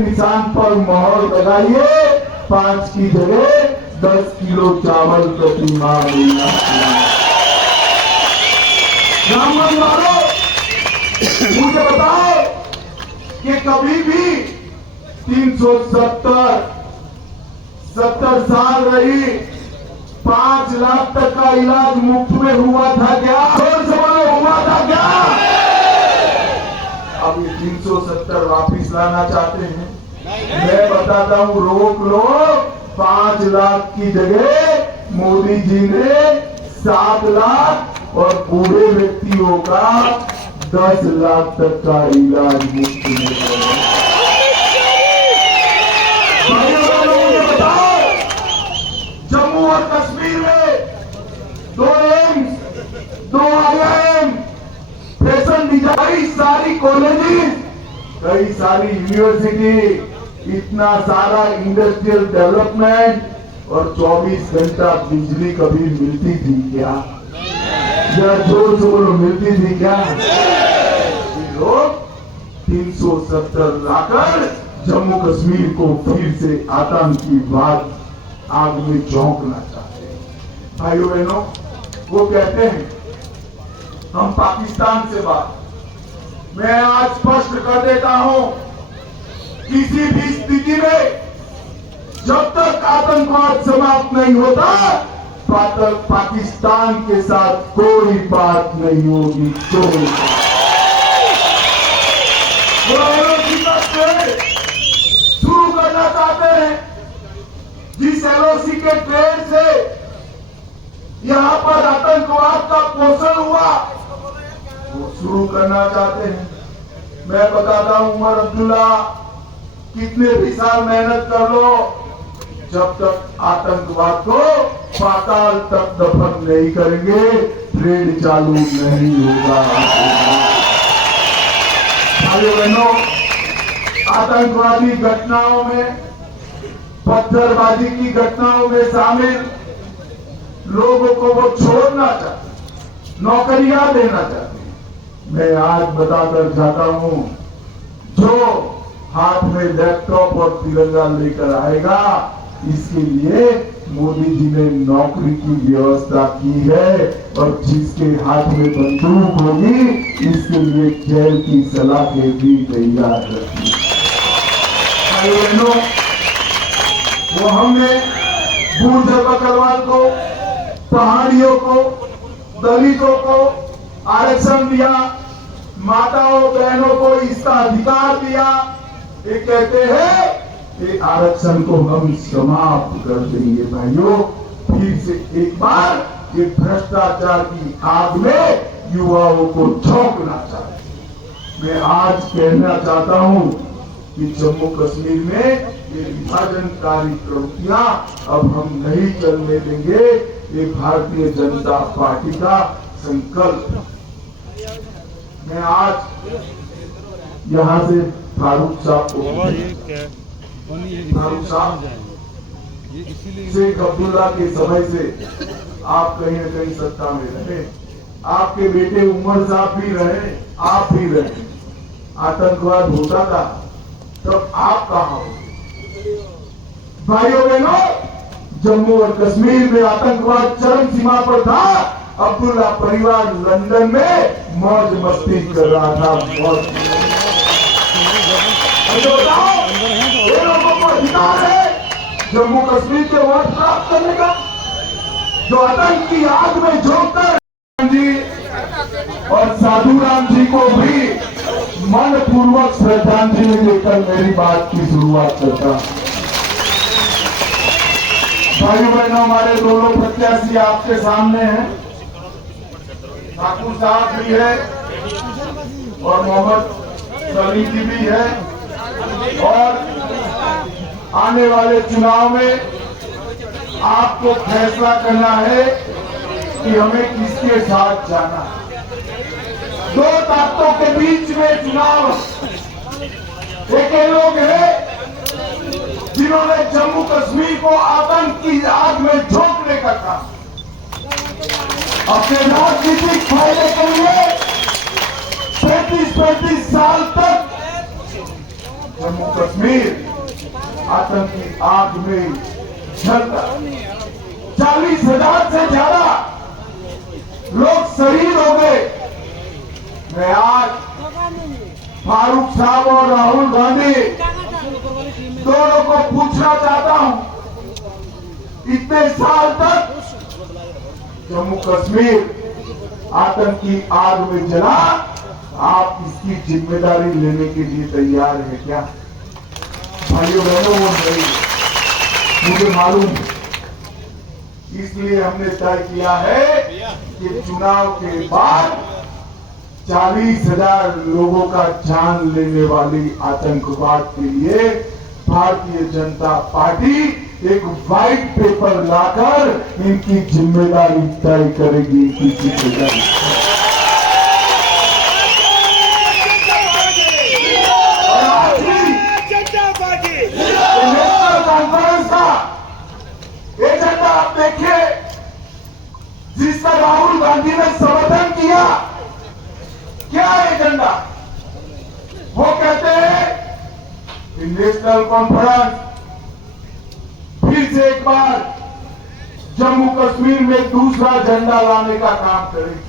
किसान पर मोहर लगाइए, 5 की जगह 10 किलो चावल प्रति माह मिलना चाहिए। ब्राह्मण वालों, मुझे बताओ कि कभी भी 370 साल रही 5 लाख तक का इलाज मुफ्त में हुआ था क्या? हुआ था क्या? अब ये 370 वापिस लाना चाहते हैं। मैं बताता हूं, रोक लो। 5 लाख की जगह मोदी जी ने 7 लाख और बूढ़े व्यक्तियों का 10 लाख तक का इलाज मुफ्त में करें। मुझे बताओ, जम्मू और कश्मीर में 2 एम्स, 2 IIM, फैशन डिजाइन, सारी कॉलेजेस, कई सारी यूनिवर्सिटी, इतना सारा इंडस्ट्रियल डेवलपमेंट और 24 घंटा बिजली कभी मिलती थी क्या? या जोर से बोलो, मिलती थी क्या? लोग 370 लाकर जम्मू कश्मीर को फिर से आतंकवाद आग में झोंकना चाहते हैं। भाइयों बहनों, वो कहते हैं हम पाकिस्तान से बात, मैं आज स्पष्ट कर देता हूं, किसी भी स्थिति में जब तक आतंकवाद समाप्त नहीं होता, पाकिस्तान के साथ कोई बात नहीं होगी। कोई शुरू करना चाहते हैं, जिस LOC के ट्रेड से यहां पर आतंकवाद का पोषण हुआ, वो शुरू करना चाहते हैं। मैं बताता हूं, उमर अब्दुल्ला, कितने भी साल मेहनत कर लो, जब तक आतंकवाद को पाताल तक दफन नहीं करेंगे, ट्रेड चालू नहीं होगा। भाइयों बहनों, आतंकवादी घटनाओं में, पत्थरबाजी की घटनाओं में शामिल लोगों को वो छोड़ना चाहते, नौकरियां देना चाहते हैं। मैं आज बताकर जाता हूं, जो हाथ में लैपटॉप और तिरंगा लेकर आएगा, इसके लिए मोदी जी ने नौकरी की व्यवस्था की है, और जिसके हाथ में बंदूक होगी, इसके लिए जेल की सलाखें भी तैयार रखी। वो हमने गुर्जर बकरवाल को, पहाड़ियों को, दलितों को आरक्षण दिया, माताओं बहनों को इसका अधिकार दिया। ये कहते हैं कि आरक्षण को हम समाप्त कर देंगे। भाइयों, फिर से एक बार ये भ्रष्टाचार की आग में युवाओं को झोंकना चाहते। मैं आज कहना चाहता हूं कि जम्मू कश्मीर में ये विभाजनकारी प्रवृत्तियां अब हम नहीं चलने देंगे। ये भारतीय जनता पार्टी का संकल्प। मैं आज यहाँ से फारूक साहब को, फारूक साहब शेख अब्दुल्ला के समय से आप कहीं न कहीं सत्ता में रहे, आपके बेटे उमर साहब भी रहे, आप भी रहे। आतंकवाद होता था तब आप कहां हो? भाइयों बहनों, जम्मू और कश्मीर में आतंकवाद चरम सीमा पर था। अब्दुल्ला परिवार लंदन में मौज मस्ती कर रहा था। ये लोगों को अधिकार है जम्मू कश्मीर के वोट प्राप्त करने का, जो आतंक की आग में झोंककर जी और साधु राम जी को भी मन पूर्वक श्रद्धांजलि देकर मेरी बात की शुरुआत करता। भाई बहनों, हमारे दोनों प्रत्याशी आपके सामने हैं। ठाकुर साहब भी है और मोहम्मद सलीम जी भी है, और आने वाले चुनाव में आपको फैसला करना है कि हमें किसके साथ जाना है। 2 ताकतों के बीच में चुनाव। एक लोग हैं जिन्होंने जम्मू कश्मीर को आतंक की आग में झोंकने का काम, अपने राजनीतिक फायदे के लिए 35 साल तक जम्मू कश्मीर आतंकी आग में जलता 40,000 से ज्यादा लोग शहीद हो गए। मैं आज फारूक साहब और राहुल गांधी दोनों को पूछना चाहता हूं, इतने साल तक जम्मू कश्मीर आतंकी आग में जला, आप इसकी जिम्मेदारी लेने के लिए तैयार है क्या? भाइयों बहनों, वो नहीं, मुझे मालूम है। इसलिए हमने तय किया है कि चुनाव के बाद 40,000 लोगों का जान लेने वाली आतंकवाद के लिए भारतीय जनता पार्टी एक व्हाइट पेपर लाकर इनकी जिम्मेदारी तय करेगी। इनकी जिम्मेदारी नेशनल कॉन्फ्रेंस का एजेंडा आप देखिए, जिसका राहुल गांधी ने समर्थन किया। क्या एजेंडा? वो कहते हैं कि नेशनल कॉन्फ्रेंस फिर से एक बार जम्मू कश्मीर में दूसरा झंडा लाने का काम करेगी।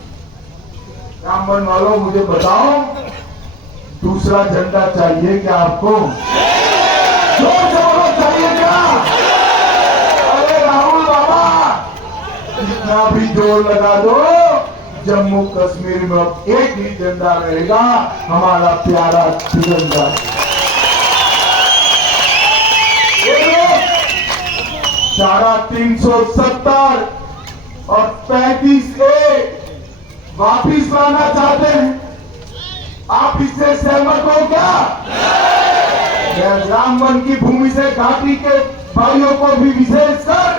रामबन वालों, मुझे बताओ, दूसरा झंडा चाहिए क्या आपको? जोर से बोलो, चाहिए क्या? अरे राहुल बाबा, इतना भी जोर लगा दो, जम्मू कश्मीर में अब एक ही झंडा रहेगा, हमारा प्यारा तिरंगा। धारा 370 और 35A वापिस लाना चाहते हैं। आप इससे सहमत हो क्या? रामबन की भूमि से घाटी के भाइयों को भी, विशेषकर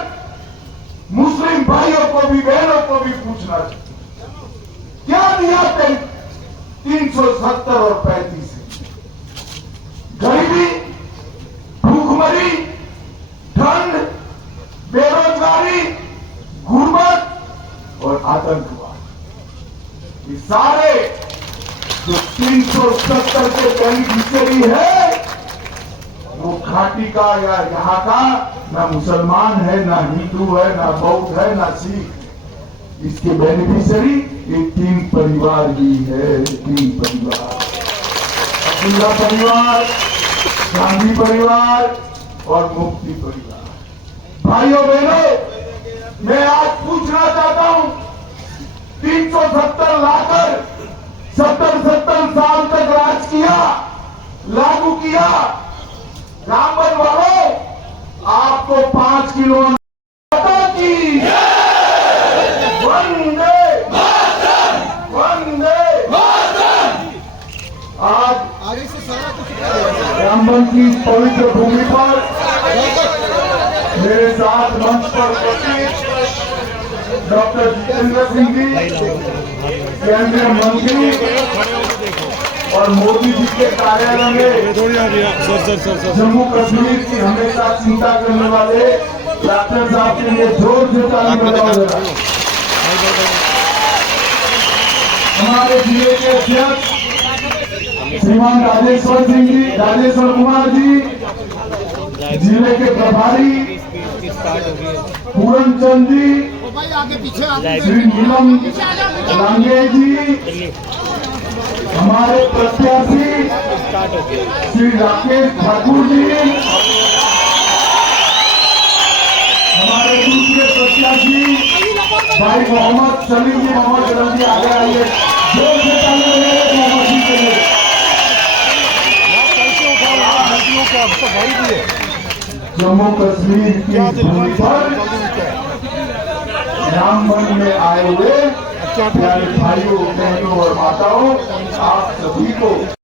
मुस्लिम भाइयों को भी, बहनों को भी पूछना चाहिए, क्या दिया 370 और 35 से? गरीबी, भूखमरी, ठंड, बेरोजगारी, गुर्बत और आतंकवाद, ये सारे जो 370 के बेनिफिशियरी है, वो घाटी का या यहाँ का ना मुसलमान है, ना हिंदू है, ना बौद्ध है, ना सिख। इसके बेनिफिशियरी ये 3 परिवार ही है। 3 परिवार, अब्दुल्ला परिवार, गांधी परिवार और मुफ्ती परिवार। भाइयों बहनों, मैं आज पूछना चाहता हूं, 370 लाकर 70 साल तक राज किया, लागू किया। रामबन वालों, आपको 5 किलो की वंदे वंदे। आज रामबन की पवित्र भूमि पर मेरे साथ मंच पर उपस्थित डॉक्टर जितेंद्र सिंह जी, केंद्रीय मंत्री और मोदी जी के कार्यालय में जम्मू कश्मीर की हमेशा चिंता करने वाले डॉक्टर साहब के लिए जोर से ताली बजाओ जरा। हमारे जिले के अध्यक्ष श्रीमान राजेश्वर सिंह जी, राजेश्वर कुमार जी, जिले के प्रभारी पूरन चंद जी, श्री नीलम लांगे जी, हमारे प्रत्याशी श्री राकेश ठाकुर जी, हमारे दूसरे प्रत्याशी भाई मोहम्मद सलीम जी, मोहम्मद सलीम जी आगे आइए, जोर से ताली बजाइए मोहम्मद जी के लिए। जम्मू कश्मीर की भूमि पर रामबन में आए हुए प्यारे भाइयों, बहनों और माताओं, आप सभी को